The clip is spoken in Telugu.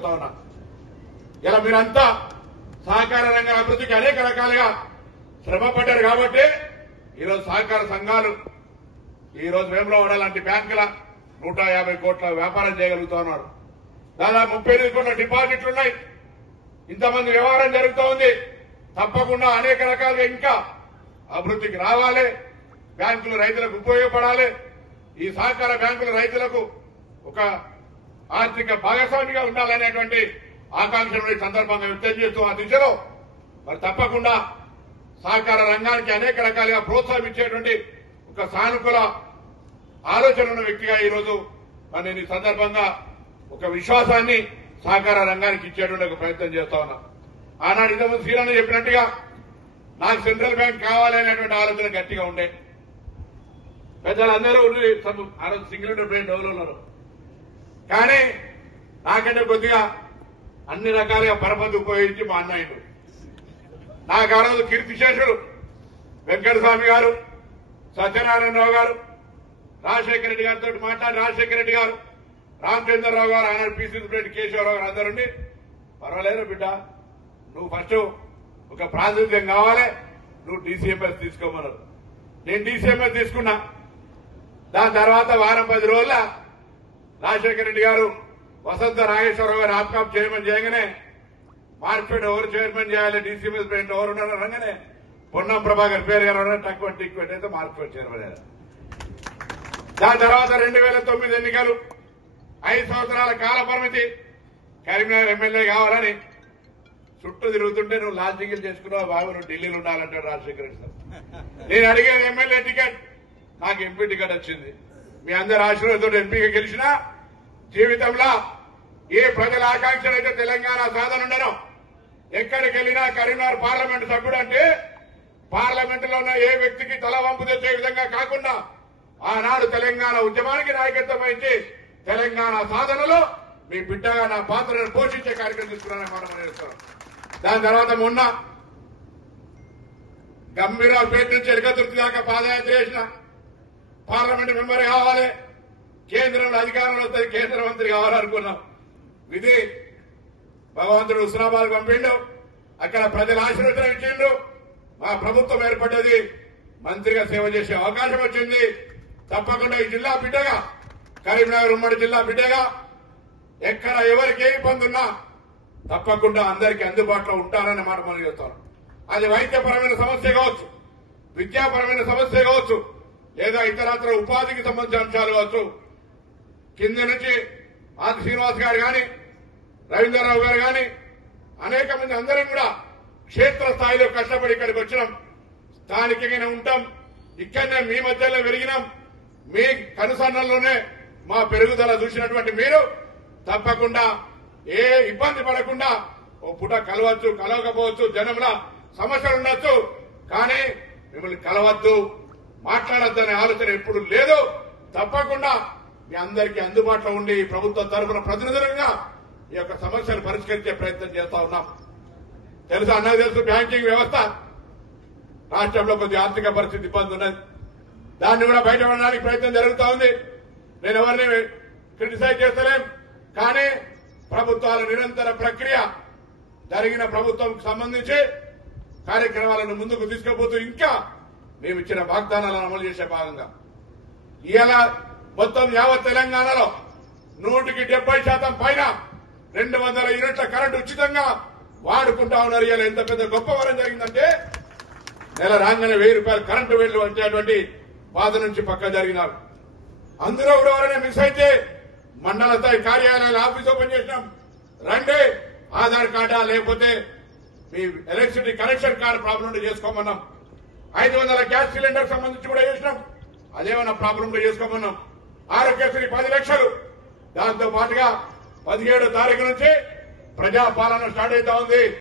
కోరుతా ఉన్నా. ఇలా మీరంతా సహకార రంగ అభివృద్ధికి అనేక రకాలుగా శ్రమ పడ్డారు కాబట్టి ఈరోజు సహకార సంఘాలు ఈరోజు వేములవాడ లాంటి బ్యాంకుల 150 కోట్ల వ్యాపారం చేయగలుగుతా ఉన్నారు. దాదాపు 38 కోట్ల డిపాజిట్లున్నాయి. ఇంతమంది వ్యవహారం జరుగుతూ ఉంది. తప్పకుండా అనేక రకాలుగా ఇంకా అభివృద్ధికి రావాలి. బ్యాంకులు రైతులకు ఉపయోగపడాలి. ఈ సహకార బ్యాంకులు రైతులకు ఒక ఆర్థిక భాగస్వామిగా ఉండాలనేటువంటి ఆకాంక్షను ఈ సందర్భంగా వ్యక్తం చేస్తూ ఆ దిశలో మరి తప్పకుండా సహకార రంగానికి అనేక రకాలుగా ప్రోత్సాహించేటువంటి ఒక సానుకూల ఆలోచన ఉన్న వ్యక్తిగా ఈరోజు మరి నేను ఈ సందర్భంగా ఒక విశ్వాసాన్ని సహకార రంగానికి ఇచ్చేటువంటి ఒక ప్రయత్నం చేస్తా ఉన్నా. ఆనాడు ఇంతకుముందు శ్రీరామ్ చెప్పినట్టుగా నాకు సెంట్రల్ బ్యాంక్ కావాలనేటువంటి ఆలోచన గట్టిగా ఉండే. పెద్దలందరూ ఆ రోజు సింగిల్ బ్రెయిన్ డెవలప్ ఉన్నారు. కానీ నాకంటే కొద్దిగా అన్ని రకాలుగా పరపతి ఉపయోగించి మా అన్నయ్యను నాకు ఆ రోజు కీర్తిశేషులు వెంకటస్వామి గారు, సత్యనారాయణరావు గారు, రాజశేఖర రెడ్డి గారితో మాట్లాడి రాజశేఖర రెడ్డి గారు, రామచంద్రరావు గారు, ఆనాడు పిసిసి ప్రెసిడెంట్ కేశవరావు గారు అందరుండి పర్వాలేదు బిడ్డ, నువ్వు ఫస్ట్ ఒక ప్రాతినిధ్యం కావాలి, నువ్వు డీసీఎంఎస్ తీసుకోమన్నారు. నేను డీసీఎంఎస్ తీసుకున్నా. దాని తర్వాత వారం 10 రోజుల రాజశేఖర రెడ్డి గారు వసంత నాగేశ్వరరావు గారు ఆప్కాప్ చైర్మన్ చేయగానే మార్కెట్ ఎవరు చైర్మన్ చేయాలి, డీసీఎంఎస్ ప్రెసిడెంట్ ఎవరు ఉన్నారు అనగానే పొన్నం ప్రభాకర్ పేరు గారు తక్కువ టిక్వెట్ అయితే మార్కెట్ చైర్మన్ అయ్యారు. దాని తర్వాత 2009 ఎన్నికలు 5 సంవత్సరాల కాల పరిమితి, కరీంనగర్ ఎమ్మెల్యే కావాలని చుట్టూ తిరుగుతుంటే నువ్వు లాంచింగ్లు చేసుకున్నావు బాబు, నువ్వు ఢిల్లీలో ఉండాలంటాడు రాజశేఖర రెడ్డి సార్. నేను అడిగాను ఎమ్మెల్యే టికెట్, నాకు ఎంపీ టికెట్ వచ్చింది. మీ అందరి ఆశీర్వాదంతో ఎంపీగా గెలిచినా జీవితంలో ఏ ప్రజల ఆకాంక్షలు అయితే తెలంగాణ సాధన ఉండను, ఎక్కడికి వెళ్ళినా కరీంనగర్ పార్లమెంటు సభ్యుడు అంటే పార్లమెంటులో ఉన్న ఏ వ్యక్తికి తల వంపు తెచ్చే విధంగా కాకుండా ఆనాడు తెలంగాణ ఉద్యమానికి నాయకత్వం వహించి తెలంగాణ సాధనలో మీ బిడ్డగా నా పాత్రను పోషించే కార్యక్రమం తీసుకున్నానని మనం చేస్తున్నాం. దాని తర్వాత మొన్న గంభీరావుపేట నుంచి ఎరకతుర్తి దాకా పాదయాత్ర చేసిన పార్లమెంట్ మెంబర్ కావాలి, కేంద్రంలో అధికారంలో వస్తుంది, కేంద్ర మంత్రి కావాలనుకున్నాం. విధి భగవంతుడు హుస్నాబాద్ పంపిండు, అక్కడ ప్రజలు ఆశీర్వచనం ఇచ్చిండ్రు, మా ప్రభుత్వం ఏర్పడ్డది, మంత్రిగా సేవ చేసే అవకాశం వచ్చింది. తప్పకుండా ఈ జిల్లా బిడ్డగా, కరీంనగర్ ఉమ్మడి జిల్లా బిడ్డగా ఎక్కడ ఎవరికి ఏ ఇబ్బంది ఉన్నా తప్పకుండా అందరికీ అందుబాటులో ఉంటారనే మాట మనం చెప్తాం. అది వైద్యపరమైన సమస్య కావచ్చు, విద్యాపరమైన సమస్య కావచ్చు, లేదా ఇతరత్ర ఉపాధికి సంబంధించిన అంశాలు కావచ్చు. కింద నుంచి ఆది శ్రీనివాస్ గారు కానీ, రవీంద్రరావు గారు కానీ అనేక మంది అందరం కూడా క్షేత్ర స్థాయిలో కష్టపడి ఇక్కడికి వచ్చినాం. స్థానికంగానే ఉంటాం, ఇక్కడనే మీ మధ్యలో పెరిగినాం. మీ కనుసన్నల్లోనే మా పెరుగుదల చూసినటువంటి మీరు తప్పకుండా ఏ ఇబ్బంది పడకుండా ఓ పూట కలవచ్చు, కలవకపోవచ్చు, జనంలో సమస్యలు ఉండొచ్చు, కానీ మిమ్మల్ని కలవద్దు, మాట్లాడొద్దనే ఆలోచన ఎప్పుడు లేదు. తప్పకుండా మీ అందరికీ అందుబాటులో ఉండి ప్రభుత్వం తరఫున ప్రతినిధులుగా ఈ యొక్క సమస్యలు పరిష్కరించే ప్రయత్నం చేస్తా ఉన్నాం. తెలుసు, అన్నది తెలుసు, బ్యాంకింగ్ వ్యవస్థ రాష్ట్రంలో కొద్ది ఆర్థిక పరిస్థితి ఇబ్బంది ఉన్నది. దాన్ని కూడా బయటపడడానికి ప్రయత్నం జరుగుతూ ఉంది. నేను ఎవరిని క్రిటిసైజ్ చేస్తలేం, కానీ ప్రభుత్వాల నిరంతర ప్రక్రియ జరిగిన ప్రభుత్వంకు సంబంధించి కార్యక్రమాలను ముందుకు తీసుకుపోతూ ఇంకా మేము ఇచ్చిన వాగ్దానాలను అమలు చేసే భాగంగా ఇవాళ మొత్తం యావత్ తెలంగాణలో 170% పైన 200 యూనిట్ల కరెంటు ఉచితంగా వాడుకుంటా ఉన్నారు. ఇవాళ ఎంత పెద్ద గొప్ప వరం జరిగిందంటే నెల రాగానే 1000 రూపాయలు కరెంటు బిల్లు వచ్చేటువంటి బాధ నుంచి పక్క జరిగినారు. అందులో కూడా ఎవరైనా మిస్ అయితే మండల స్థాయి కార్యాలయాల ఆఫీస్ ఓపెన్ చేసినాం, రండి, ఆధార్ కార్డా లేకపోతే మీ ఎలక్ట్రిసిటీ కనెక్షన్ కార్డు ప్రాబ్లం చేసుకోమన్నాం. 500 గ్యాస్ సిలిండర్ సంబంధించి కూడా చేసినాం, అదేమన్నా ప్రాబ్లం చేసుకోమన్నాం. ఆరోగ్యశ్రీ 10 లక్షలు, దాంతో పాటుగా 17వ తారీఖు నుంచి ప్రజాపాలన స్టార్ట్ అవుతా ఉంది.